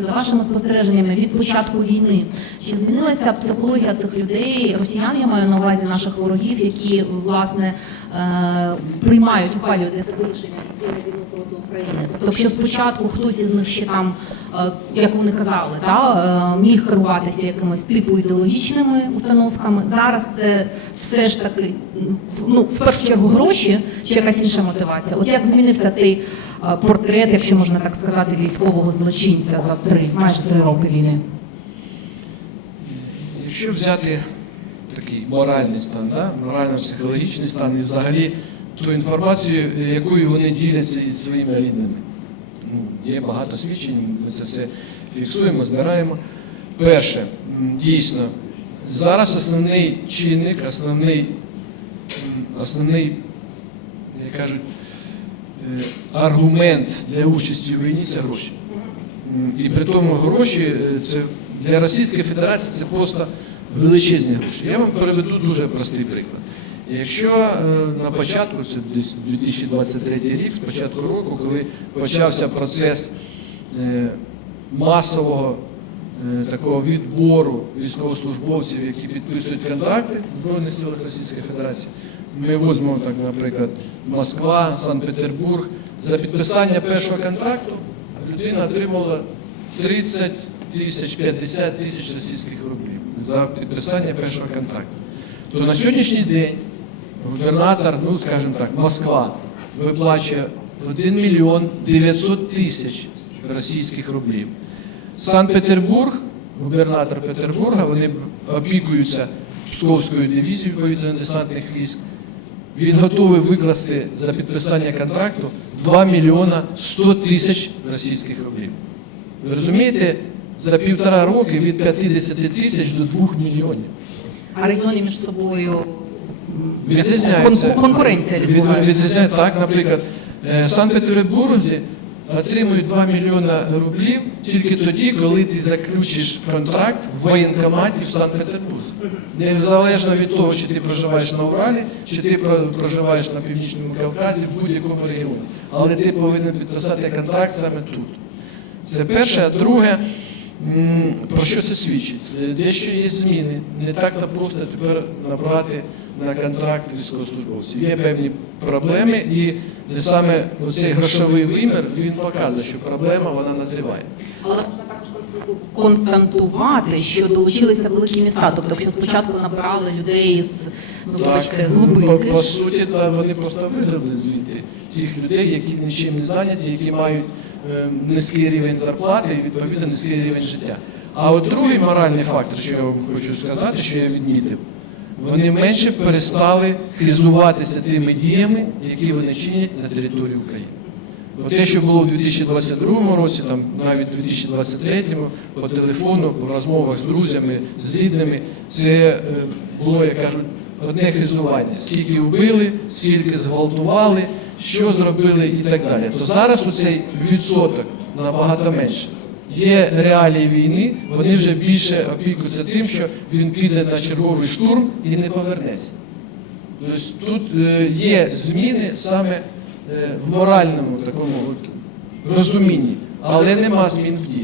За вашими спостереженнями від початку війни, чи змінилася психологія цих людей, росіян, я маю на увазі наших ворогів, які власне е, приймають ухвалюють для себе війни проти України? Тобто, якщо спочатку хтось із них ще там, як вони казали, та, е, міг керуватися якимось типу ідеологічними установками, зараз це все ж таки ну, в першу чергу гроші чи якась інша мотивація. От як змінився цей е, портрет, якщо можна так сказати, військового злочинця за три майже три роки війни? Якщо взяти такий моральний стан, да? морально-психологічний стан і взагалі ту інформацію, якою вони діляться із своїми рідними. Ну, є багато свідчень, ми це все фіксуємо, збираємо. Перше, дійсно, зараз основний чинник, основний, основний як кажуть, е, аргумент для участі в війні це гроші. І при тому гроші е, це для Російської Федерації це просто величезні гроші. Я вам приведу дуже простий приклад. Якщо е, на початку, це десь 2023 рік, з початку року, коли почався процес е, масового е, такого відбору військовослужбовців, які підписують контракти в Збройних силах Російської Федерації, ми візьмемо, так, наприклад, Москва, Санкт-Петербург. За підписання першого контракту людина отримала 30 тисяч, 50 тисяч російських рублів за підписання першого контракту. То на сьогоднішній день губернатор, ну скажімо так, Москва виплачує 1 мільйон 900 тисяч російських рублів. Санкт-Петербург, губернатор Петербурга, вони опікуються Псковською дивізією повітряно-десантних військ. Він готовий викласти за підписання контракту 2 мільйона 100 тисяч російських рублів. Ви розумієте, за півтора роки від 50 тисяч до 2 мільйонів. А регіони між собою кон- конкуренція відбувається. Відрізняється так, наприклад, е, Санкт-Петербурзі отримують 2 мільйона рублів тільки тоді, коли ти заключиш контракт в воєнкоматі в Санкт-Петербурзі. Незалежно від того, чи ти проживаєш на Уралі, чи ти про- проживаєш на Північному Кавказі, в будь-якому регіоні. Але ти повинен підписати контракт саме тут. Це перше. А друге, про що це свідчить? Е, Дещо є зміни. Не так-то просто тепер набрати на контракт військовослужбовців. Є певні проблеми, і саме оцей грошовий вимір він показує, що проблема вона назріває. Але можна також константувати, що долучилися великі міста. Тобто, якщо спочатку набирали людей з ну, вибачте, по, глибинки. по суті, та вони просто виграли звідти тих людей, які нічим не зайняті, які мають низький рівень зарплати і відповідно низький рівень життя. А от другий моральний фактор, що я вам хочу сказати, що я відмітив, вони менше перестали хизуватися тими діями, які вони чинять на території України. Бо те, що було в 2022 році, там навіть в 2023 по телефону, по розмовах з друзями, з рідними, це е, було, як кажуть, одне хизування. Скільки вбили, скільки зґвалтували, що зробили і так далі. То зараз оцей відсоток набагато менше. Є реалії війни, вони вже більше опікуються тим, що він піде на черговий штурм і не повернеться. Тобто тут е, є зміни саме е, в моральному такому розумінні, але нема змін в діях.